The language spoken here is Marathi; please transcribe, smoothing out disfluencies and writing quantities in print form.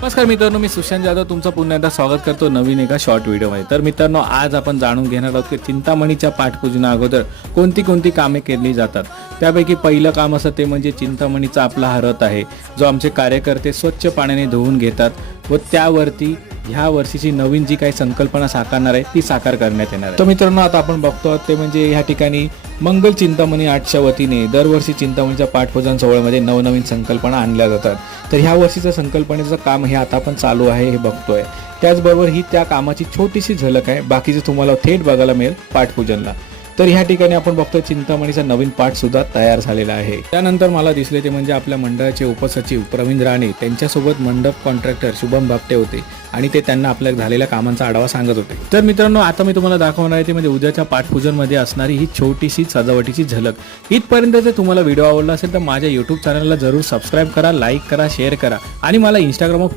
नमस्कार मित्रांनो, मी सुशांत जाधव तुमचं पुन्हा एकदा स्वागत करतो नवीन एका शॉर्ट व्हिडिओमध्ये। तर मित्रांनो, आज आपण जाणून घेणार आहोत की चिंतामणीच्या पाठपूजना अगोदर कोणती कोणती कामे केली जातात। त्यापैकी पहिलं काम असं ते म्हणजे चिंतामणीचा आपला हा रथ आहे, जो आमचे कार्यकर्ते स्वच्छ पाण्याने धुवून घेतात व त्यावरती ह्या वर्षीची नवीन जी काही संकल्पना साकारणार आहे ती साकार करण्यात येणार आहे। तर मित्रांनो, आता आपण बघतो ते म्हणजे ह्या ठिकाणी मंगल चिंतामणी आर्टच्या वतीने दरवर्षी चिंतामणीच्या पाठपूजन सोहळ्यामध्ये नवनवीन संकल्पना आणल्या जातात। तर ह्या वर्षीचं संकल्पनेचं काम हे आता आपण चालू आहे हे बघतोय। त्याचबरोबर ही त्या कामाची छोटीशी झलक आहे, बाकीचे तुम्हाला थेट बघायला मिळेल पाठपूजनला। तर ह्या ठिकाणी आपण बघतो चिंतामणीचा नवीन पाठ सुद्धा तयार झालेला आहे। त्यानंतर मला दिसले ते म्हणजे आपल्या मंडळाचे उपसचिव प्रवीण राणे, त्यांच्यासोबत मंडप कॉन्ट्रॅक्टर शुभम बापटे होते आणि ते त्यांना आपल्या झालेल्या कामांचा आढावा सांगत होते। तर मित्रांनो, आता मी तुम्हाला दाखवणार आहे ते म्हणजे उद्याच्या पाठपूजनमध्ये असणारी ही छोटीशी सजावटीची झलक। इथपर्यंत जर तुम्हाला व्हिडिओ आवडला असेल तर माझ्या YouTube चॅनलला जरूर सबस्क्राईब करा, लाईक करा, शेअर करा आणि मला Instagram